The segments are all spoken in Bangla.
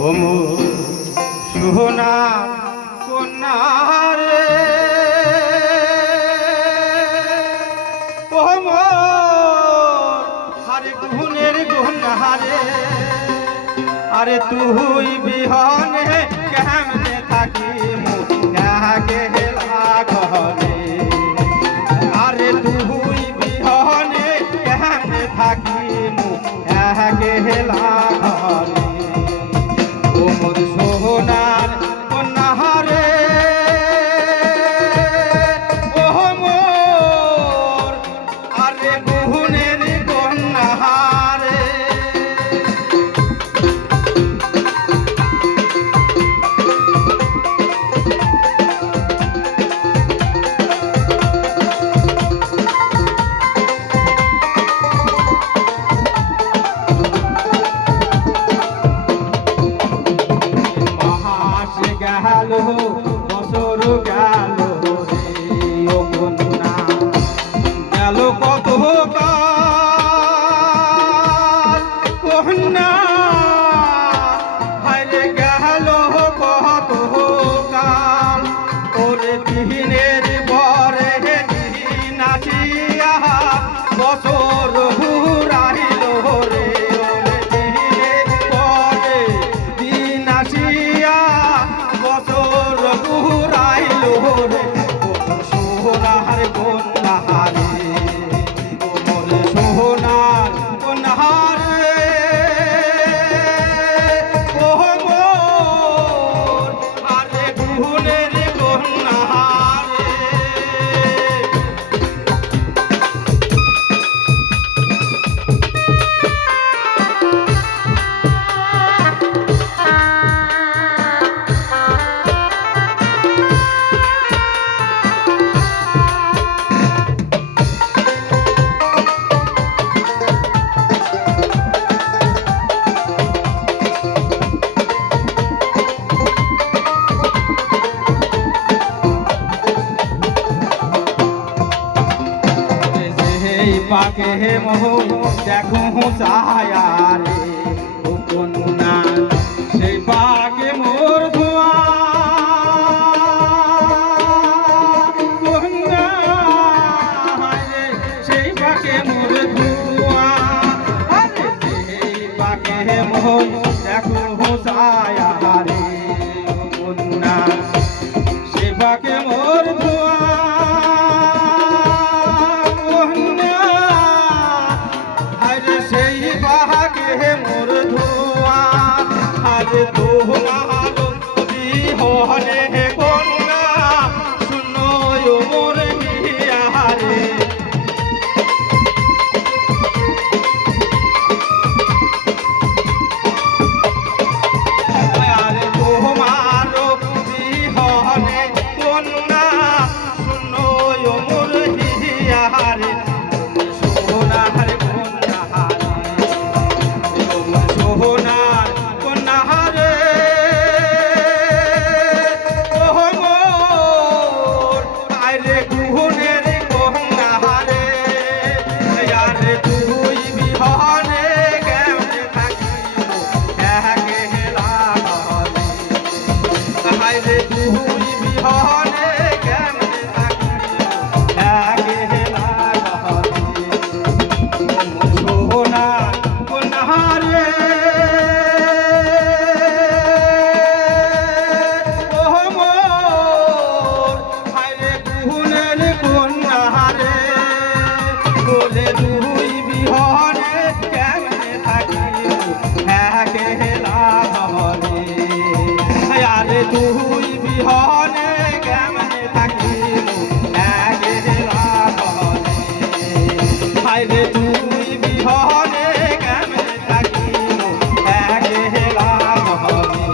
ও মো সোনা কন্যা রে, ও মো হারে গুণের গুণহারে, আরে তুই বিহনে কেমনে থাকি মুখে ঘরে, আরে তুই বিহনে কেমনে থাকি মুখে ঘরে। ও মোর সোনার কন্যা রে, ও মোর আরে গুণের কন্যা রে। গেল বছর গেল রে, ও কন্যা গেল কত কাল, কন্যা হায়রে গেল কত কাল, ওরে দিনের পরে দিন আসিয়া বছর ঘুরাইল রে, ওরে দিনের পরে দিন আসিয়া বছর ঘুরাইল রে। সোনার কন্যা রে, মোর সোনার কন্যা রে, ও মোর আরে গুণের কন্যা রে। পাকে হে মোহ দেখো ছায়া রে, ও কন্যা সেই পাকে মোর ধোয়া, কন্যা রে সেই পাকে মোর ধোয়া, আরে সেই পাকে হে মোহ দেখো ছায়া রে, ও কন্যা সেই পাকে মোর ধোয়া। সেই বাহাগে মোর ধোয়া, আরে তোমার বিহনে কন্যা শুনো মোর বিহারে, আরে তোমার বিহনে কন্যা শুনো মোর বিহারে। সোনার সোনার কন্যা রে, ও মোর আরে গুণের কন্যা রে, আরে তুই বিহনে কেমনে থাকি হেলা ঘরে, আরে তুই বিহনে কেমনে থাকি হেলা ঘরে। সোনার কন্যা রে, ও মোর হায়রে গুণের কন্যা রে, বলে তুই বিহনে কেমনে থাকি হেলা ঘরে, আরে তুই বিহনে কেমনে থাকি হেলা ঘরে, হায়রে তুই বিহনে কেমনে থাকি হেলা ঘরে,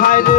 হায়রে